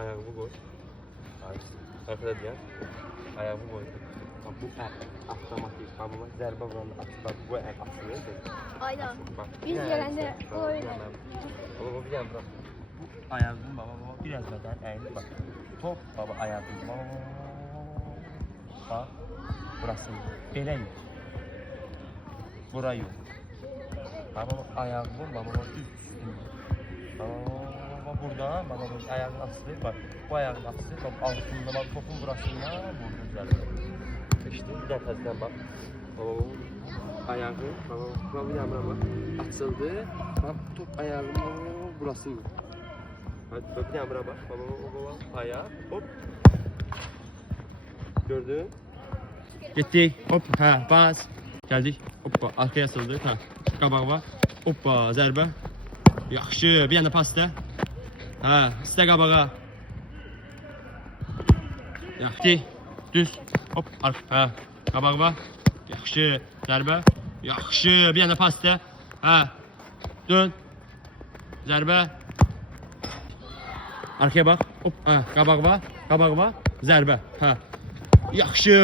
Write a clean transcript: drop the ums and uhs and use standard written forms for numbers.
ayağımı koy. Arkada diyen. Ayağımı koy. Bu avtomatik ama zərbə vuran atlar bu el atılıyor. Aynen. Biz gelende öyle. Baba bir yana bırak. Ayağımın baba biraz beden eğil bak. Top baba ayağımın baba. Bak. Burası. Belə yok. Bura yok. Baba ayağımın baba düz. Baba burada baba ayağın aslı bak. Bu ayağın aslı bak altında bak topun burasına vurdun zərbə. İşte bir dakikadan bak. Baba ayağı baba bir yana bak. Açıldı. Bak top ayağının burası yok. Hadi bak bir yana bak. Baba ayağı hop. Gördün? Gittik. Hop ha bas. Geldik. Hoppa arkaya asıldı. Ha. Qabağa bak. Hoppa zərbə. Yaxşı. Bir yana pas da. Ha, istə qabağa. Yaxşı. Düz. Hop arka. Qabağa bak. Yaxşı. Zərbə. Yaxşı. Bir yana pas da. Ha. Dön. Zərbə. Arkaya bak. Hop ha. Qabağa bak. Qabağa bak. Zərbə. Ha. Yaxşı.